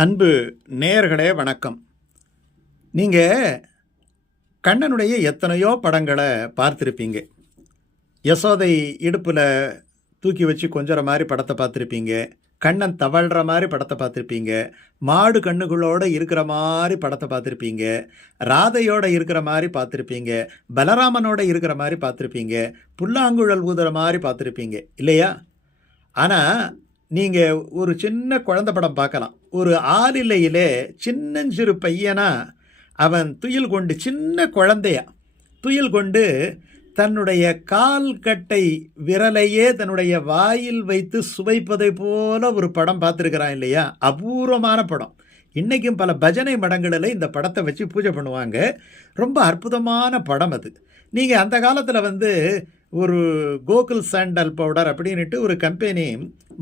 அன்பு நேர்களே வணக்கம். நீங்கள் கண்ணனுடைய எத்தனையோ படங்களை பார்த்துருப்பீங்க. யசோதை இடுப்பில் தூக்கி வச்சு கொஞ்சற மாதிரி படத்தை பார்த்துருப்பீங்க. கண்ணன் தவழ்கிற மாதிரி படத்தை பார்த்துருப்பீங்க. மாடு கண்ணுகளோடு இருக்கிற மாதிரி படத்தை பார்த்துருப்பீங்க. ராதையோட இருக்கிற மாதிரி பார்த்துருப்பீங்க. பலராமனோட இருக்கிற மாதிரி பார்த்துருப்பீங்க. புல்லாங்குழல் ஊதுற மாதிரி பார்த்துருப்பீங்க. இல்லையா? ஆனால் நீங்கள் ஒரு சின்ன குழந்த படம் பார்க்கலாம். ஒரு ஆளிலையிலே சின்னஞ்சிறு பையனா அவன் துயில் கொண்டு சின்ன குழந்தையா. துயில் கொண்டு தன்னுடைய கால் கட்டை விரலையே தன்னுடைய வாயில் வைத்து சுவைப்பதை போல ஒரு படம் பார்த்துருக்கிறான் இல்லையா? அபூர்வமான படம். இன்றைக்கும் பல பஜனை மடங்களில் இந்த படத்தை வச்சு பூஜை பண்ணுவாங்க. ரொம்ப அற்புதமான படம் அது. நீங்கள் அந்த காலத்தில் வந்து ஒரு கோகுல் சாண்டல் பவுடர் அப்படின்ட்டு ஒரு கம்பெனி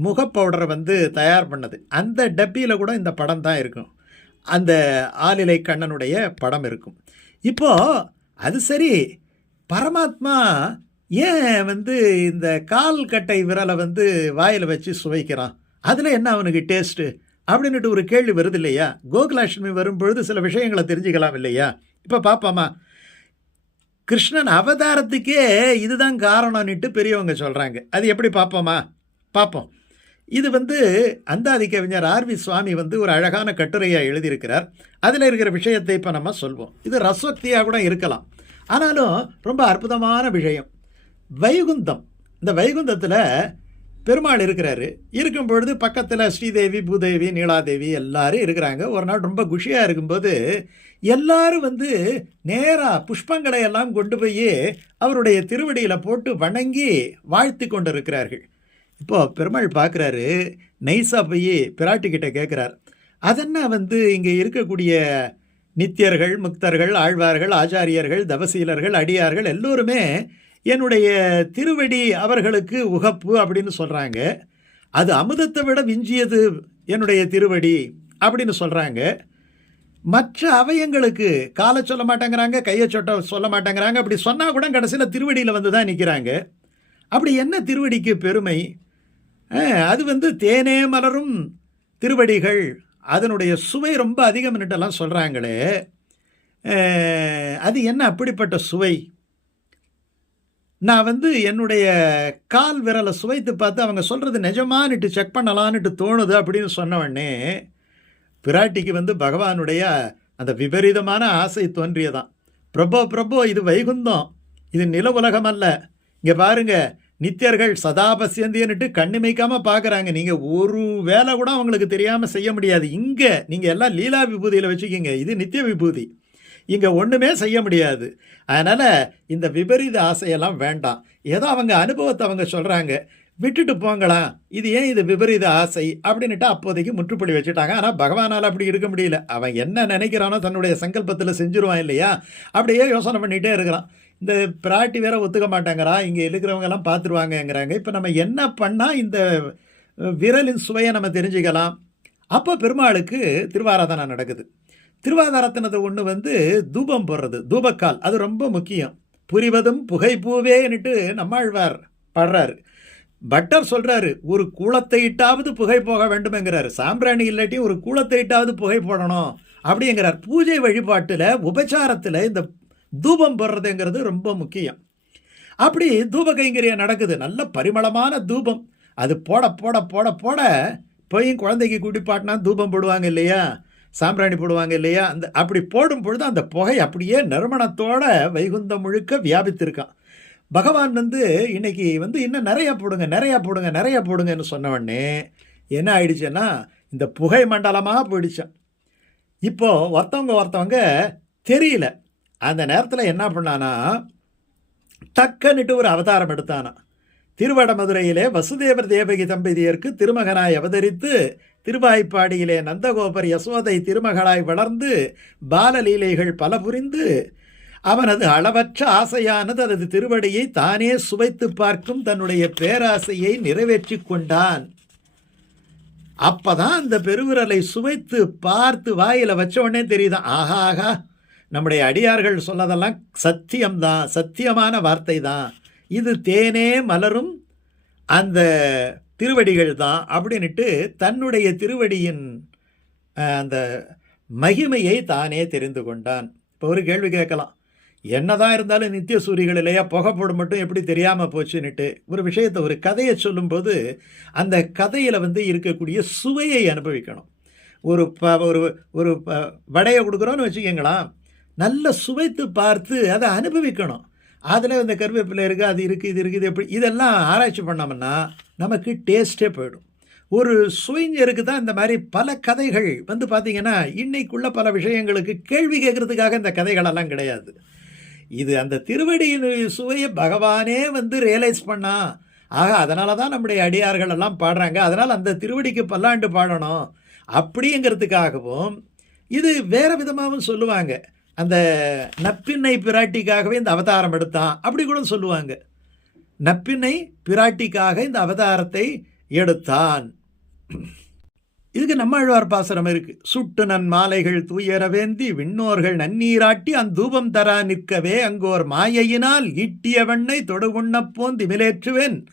முக பவுடரை வந்து தயார் பண்ணது. அந்த டப்பியில் கூட இந்த படம் தான் இருக்கும். அந்த ஆலிலை கண்ணனுடைய படம் இருக்கும். இப்போது அது சரி பரமாத்மா ஏன் வந்து இந்த கால் கட்டை விரலை வந்து வாயில் வச்சு சுவைக்கிறான்? அதில் என்ன அவனுக்கு டேஸ்ட்டு அப்படின்னுட்டு ஒரு கேள்வி வருது இல்லையா? கோகுலாஷ்டமி வரும்பொழுது சில விஷயங்களை தெரிஞ்சுக்கலாம் இல்லையா? இப்போ பார்ப்போமா கிருஷ்ணன் அவதாரத்துக்கே இதுதான் காரணம்னுட்டு பெரியவங்க சொல்கிறாங்க அது எப்படி பார்ப்போமா? பார்ப்போம். இது வந்து அந்தாதி கவிஞர் ஆர்வி சுவாமி வந்து ஒரு அழகான கட்டுரையாக எழுதியிருக்கிறார். அதில் இருக்கிற விஷயத்தை இப்போ நம்ம சொல்வோம். இது ரசோக்தியாக கூட இருக்கலாம். ஆனாலும் ரொம்ப அற்புதமான விஷயம். வைகுந்தம். இந்த வைகுந்தத்தில் பெருமாள் இருக்கிறாரு. இருக்கும் பொழுது பக்கத்தில் ஸ்ரீதேவி பூதேவி நீலாதேவி எல்லாரும் இருக்கிறாங்க. ஒரு நாள் ரொம்ப குஷியாக இருக்கும்போது எல்லாரும் வந்து நேராக புஷ்பங்களை எல்லாம் கொண்டு போய் அவருடைய திருவடியில் போட்டு வணங்கி வாழ்த்தி கொண்டு இருக்கிறார்கள் இப்போது பெருமாள் பார்க்குறாரு நைஸாக போய் பிராட்டிக்கிட்ட கேட்குறார் அதென்ன வந்து இங்கே இருக்கக்கூடிய நித்தியர்கள் முக்தர்கள் ஆழ்வார்கள் ஆச்சாரியர்கள் தவசீலர்கள் அடியார்கள் எல்லோருமே என்னுடைய திருவடி அவர்களுக்கு உகப்பு அப்படின்னு சொல்கிறாங்க அது அமுதத்தை விட விஞ்சியது என்னுடைய திருவடி அப்படின்னு சொல்கிறாங்க மற்ற அவயங்களுக்கு காலை சொல்ல மாட்டேங்கிறாங்க கையை சொட்ட சொல்ல மாட்டேங்கிறாங்க. அப்படி சொன்னால் கூட கடைசியில் திருவடியில் வந்து தான் நிற்கிறாங்க அப்படி என்ன திருவடிக்கு பெருமை? அது வந்து தேனே மலரும் திருவடிகள். அதனுடைய சுவை ரொம்ப அதிகம்னுட்டெல்லாம் சொல்கிறாங்களே அது என்ன அப்படிப்பட்ட சுவை? நான் வந்து என்னுடைய கால் விரலை சுவைத்து பார்த்து அவங்க சொல்கிறது நிஜமானுட்டு செக் பண்ணலான்னுட்டு தோணுது அப்படின்னு சொன்னவொடனே பிராட்டிக்கு வந்து பகவானுடைய அந்த விபரீதமான ஆசை தோன்றியதான் பிரபோ பிரபோ இது வைகுந்தம். இது நில உலகம் அல்ல. இங்கே பாருங்க நித்தியர்கள் சதா பசியந்தியன்னுட்டு கண்ணிமைக்காமல் பார்க்குறாங்க. நீங்கள் ஒரு வேலை கூட அவங்களுக்கு தெரியாமல் செய்ய முடியாது. இங்கே நீங்கள் எல்லாம் லீலா விபூதியில் வச்சுக்கிங்க. இது நித்திய விபூதி. இங்கே ஒன்றுமே செய்ய முடியாது. அதனால் இந்த விபரீத ஆசையெல்லாம் வேண்டாம். ஏதோ அவங்க அனுபவத்தை அவங்க சொல்கிறாங்க விட்டுட்டு போங்களாம் இது ஏன் இது விபரீத ஆசை? அப்படின்னுட்டு அப்போதைக்கு முற்றுப்புள்ளி வச்சுட்டாங்க. ஆனால் பகவானால் அப்படி இருக்க முடியல. அவன் என்ன நினைக்கிறானோ தன்னுடைய சங்கல்பத்தில் செஞ்சுருவான் இல்லையா? அப்படியே யோசனை பண்ணிகிட்டே இருக்கிறான். இந்த பிராட்டி வேற ஒத்துக்க மாட்டேங்கிறா. இங்கே இருக்கிறவங்கெல்லாம் பார்த்துருவாங்கங்கிறாங்க இப்போ நம்ம என்ன பண்ணால் இந்த விரலின் சுவையை நம்ம தெரிஞ்சுக்கலாம்? அப்போ பெருமாளுக்கு திருவாராதனை நடக்குது. திருவாதாரத்தினது ஒன்று வந்து தூபம் போடுறது தூபக்கால். அது ரொம்ப முக்கியம். புரிவதும் புகைப்பூவேன்னுட்டு நம்மாழ்வார் பாடுறாரு. பட்டர் சொல்கிறாரு ஒரு கூளத்தை இட்டாவது புகை போக வேண்டுமெங்கிறார். சாம்பிராணி இல்லாட்டி ஒரு கூளத்தை இட்டாவது புகை போடணும். அப்படிங்கிறார். பூஜை வழிபாட்டில் உபச்சாரத்தில் இந்த தூபம் போடுறதுங்கிறது ரொம்ப முக்கியம். அப்படி தூப கைங்கரியம் நடக்குது. நல்ல பரிமளமான தூபம். அது போட போட போட போட போய் குழந்தைக்கு குடிப்பாட்டினா தூபம் போடுவாங்க இல்லையா? சாம்பிராணி போடுவாங்க இல்லையா? அந்த அப்படி போடும் பொழுது அந்த புகை அப்படியே நறுமணத்தோட வைகுந்தம் முழுக்க வியாபித்திருக்கான். பகவான் வந்து இன்னைக்கு வந்து இன்னும் நிறையா போடுங்க நிறையா போடுங்க நிறையா போடுங்கன்னு சொன்ன உடனே என்ன ஆயிடுச்சுன்னா இந்த புகை மண்டலமாக போயிடுச்சான். இப்போது ஒருத்தவங்க ஒருத்தவங்க தெரியல. அந்த நேரத்தில் என்ன பண்ணானா டக்குன்னுட்டு ஒரு அவதாரம் எடுத்தானா. திருவடமதுரையிலே வசுதேவர் தேவகி தம்பதியருக்கு திருமகனாய் அவதரித்து திருவாய்ப்பாடியிலே நந்தகோபர் யசோதை திருமகளாய் வளர்ந்து பாலலீலைகள் பல புரிந்து அவனது அளவற்ற ஆசையானது அதது திருவடியை தானே சுவைத்து பார்க்கும் தன்னுடைய பேராசையை நிறைவேற்றி கொண்டான். அப்பதான் அந்த பெருவிரலை சுவைத்து பார்த்து வாயில வச்ச உடனே தெரியுதான் ஆஹா ஆஹா நம்முடைய அடியார்கள் சொன்னதெல்லாம் சத்தியம்தான் சத்தியமான வார்த்தை தான் இது தேனே மலரும் அந்த திருவடிகள் தான் அப்படின்ட்டு தன்னுடைய திருவடியின் அந்த மகிமையை தானே தெரிந்து கொண்டான். இப்போ ஒரு கேள்வி கேட்கலாம். என்னதான் இருந்தாலும் நித்திய சூரிகள் இல்லையா புகைப்படம் மட்டும் எப்படி தெரியாமல் போச்சுன்னுட்டு ஒரு விஷயத்தை ஒரு கதையை சொல்லும்போது அந்த கதையில் வந்து இருக்கக்கூடிய சுவையை அனுபவிக்கணும். ஒரு ப ஒரு ஒரு ப வடையை கொடுக்குறோன்னு வச்சுக்கோங்களேன். நல்ல சுவைத்து பார்த்து அதை அனுபவிக்கணும். அதில் இந்த கருவேப்பிலை இருக்குது அது இருக்குது இது இருக்குது எப்படி இதெல்லாம் ஆராய்ச்சி பண்ணோம்னா நமக்கு டேஸ்ட்டே போயிடும். ஒரு சுவைஞருக்கு தான் இந்த மாதிரி பல கதைகள் வந்து பார்த்திங்கன்னா இன்னைக்குள்ள பல விஷயங்களுக்கு கேள்வி கேட்குறதுக்காக இந்த கதைகளெல்லாம் கிடையாது. இது அந்த திருவடியின் சுவையை பகவானே வந்து ரியலைஸ் பண்ணா ஆக அதனால தான் நம்முடைய அடியார்கள் எல்லாம் பாடுறாங்க அதனால் அந்த திருவடிக்கு பல்லாண்டு பாடணும். அப்படிங்கிறதுக்காகவும் இது வேறு விதமாகவும் சொல்லுவாங்க. அந்த நப்பின்னை பிராட்டிக்காகவே இந்த அவதாரம் எடுத்தான் அப்படி கூட சொல்லுவாங்க. நப்பினை பிராட்டிக்காக இந்த அவதாரத்தை எடுத்தான். இதுக்கு நம்மாழ்வார் பாசனம் இருக்கு. சுட்டு நன் மாலைகள் தூயரவேந்தி விண்ணோர்கள் நன்னீராட்டி அந்த தூபம் தரா நிற்கவே அங்கோர் மாயையினால் ஈட்டிய வெண்ணை தொடுகுண்ணப் போந்தி மிலேற்றுவேன்.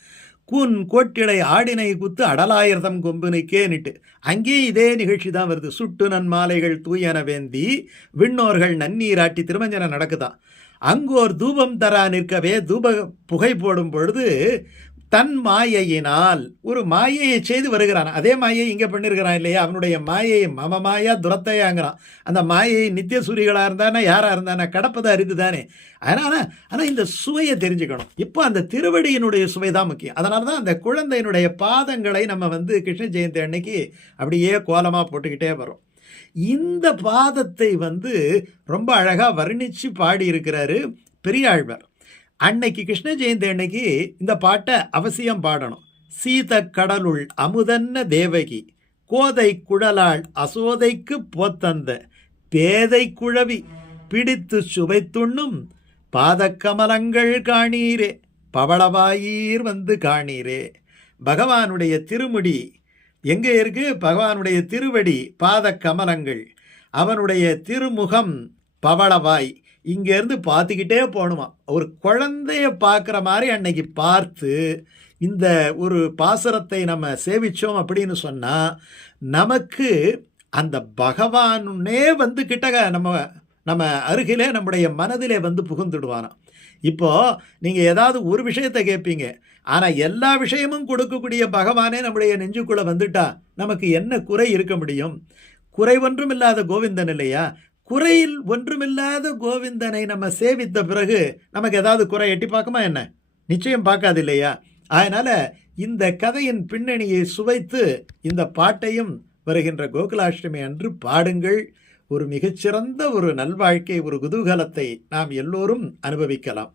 கூன் கோட்டிடை ஆடினை குத்து அடலாயிரதம் கொம்புனுக்கேன்னுட்டு அங்கேயும் இதே நிகழ்ச்சி தான் வருது. சுட்டு நன்மாலைகள் தூயனவேந்தி விண்ணோர்கள் நன்னீராட்டி திருமஞ்சனம் நடக்குதான் அங்கு ஒரு தூபம் தரா நிற்கவே தூப புகை போடும் பொழுது தன் மாயையினால் ஒரு மாயையை செய்து வருகிறான். அதே மாயை இங்கே பண்ணியிருக்கிறான் இல்லையா? அவனுடைய மாயையை மம மாயா துரத்தையாங்கிறான். அந்த மாயை நித்திய சூரிகளாக இருந்தானே யாராக இருந்தானே? கடப்பதை அறிந்து தானே. அதனால் ஆனால் இந்த சுவையை தெரிஞ்சுக்கணும். இப்போ அந்த திருவடியினுடைய சுவை தான் முக்கியம். அதனால தான் அந்த குழந்தையினுடைய பாதங்களை நம்ம வந்து கிருஷ்ண ஜெயந்தி அன்னைக்கு அப்படியே கோலமாக போட்டுக்கிட்டே வரோம் இந்த பாதத்தை வந்து ரொம்ப அழகாக வர்ணித்து பாடியிருக்கிறாரு பெரியாழ்வார். அன்னைக்கு கிருஷ்ண ஜெயந்தி அன்னைக்கு இந்த பாட்டை அவசியம் பாடணும். சீத கடலுள் அமுதன்ன தேவகி கோதை குழலாள் அசோதைக்கு போத்தந்த பேதை குழவி பிடித்து சுவைத்துண்ணும் பாதக்கமலங்கள் காணீரே பவளவாயீர் வந்து காணீரே. பகவானுடைய திருமுடி எங்கே இருக்கு? பகவானுடைய திருவடி பாத கமலங்கள் அவனுடைய திருமுகம் பவளவாய். இங்கேருந்து பார்த்துக்கிட்டே போகணுமா ஒரு குழந்தைய பார்க்குற மாதிரி அன்னைக்கு பார்த்து இந்த ஒரு பாசுரத்தை நம்ம சேவித்தோம் அப்படின்னு சொன்னால் நமக்கு அந்த பகவானே வந்து கிட்டக நம்ம நம்ம அருகிலே நம்முடைய மனதிலே வந்து புகுந்துடுவானாம். இப்போது நீங்கள் ஏதாவது ஒரு விஷயத்தை கேட்பீங்க ஆனால் எல்லா விஷயமும் கொடுக்கக்கூடிய பகவானே நம்முடைய நெஞ்சுக்குள்ளே வந்துட்டா நமக்கு என்ன குறை இருக்க முடியும்? குறை ஒன்றும் இல்லாத கோவிந்தன் இல்லையா? குறையில் ஒன்றுமில்லாத கோவிந்தனை நம்ம சேவித்த பிறகு நமக்கு ஏதாவது குறை எட்டி பார்க்குமா என்ன? நிச்சயம் பார்க்காது இல்லையா? அதனால் இந்த கதையின் பின்னணியை சுவைத்து இந்த பாட்டையும் வருகின்ற கோகுலாஷ்டமி அன்று பாடுங்கள். ஒரு மிகச்சிறந்த ஒரு நல்வாழ்க்கை ஒரு குதூகலத்தை நாம் எல்லோரும் அனுபவிக்கலாம்.